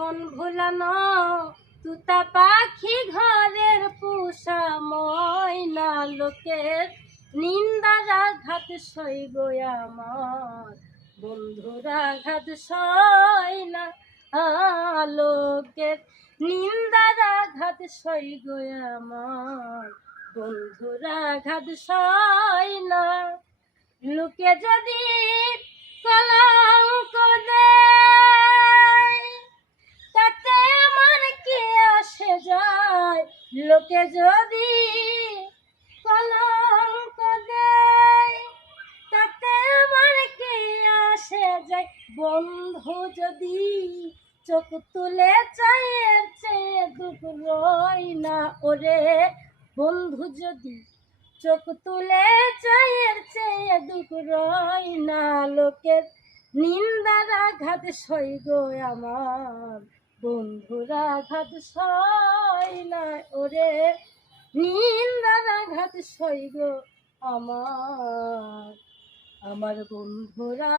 মন ভোলানো তুতা পাখি ঘরের পুষা ময়না লোকের নিন্দারা ঘাত সইব আমার। বন্ধুরা ঘাত সই না লোকের নিন্দারা ঘাত সইব আমার। বন্ধুরা ঘাত সই না লোকে যদি কলঙ্ক লোকে যদি কলঙ্ক দেয়, তাতে আমার কে আসে যায়? বন্ধু যদি চোখ তুলে চায়ের চেয়ে দুঃখ রই না ওরে, বন্ধু যদি চোখ তুলে চায়ের চেয়ে দুঃখ রই না লোকের নিন্দারা ঘাত সই গো আমার বন্ধুরা ঘাত সই না ওরে নিন্দার আঘাত সইগ আমার। আমার বন্ধুরা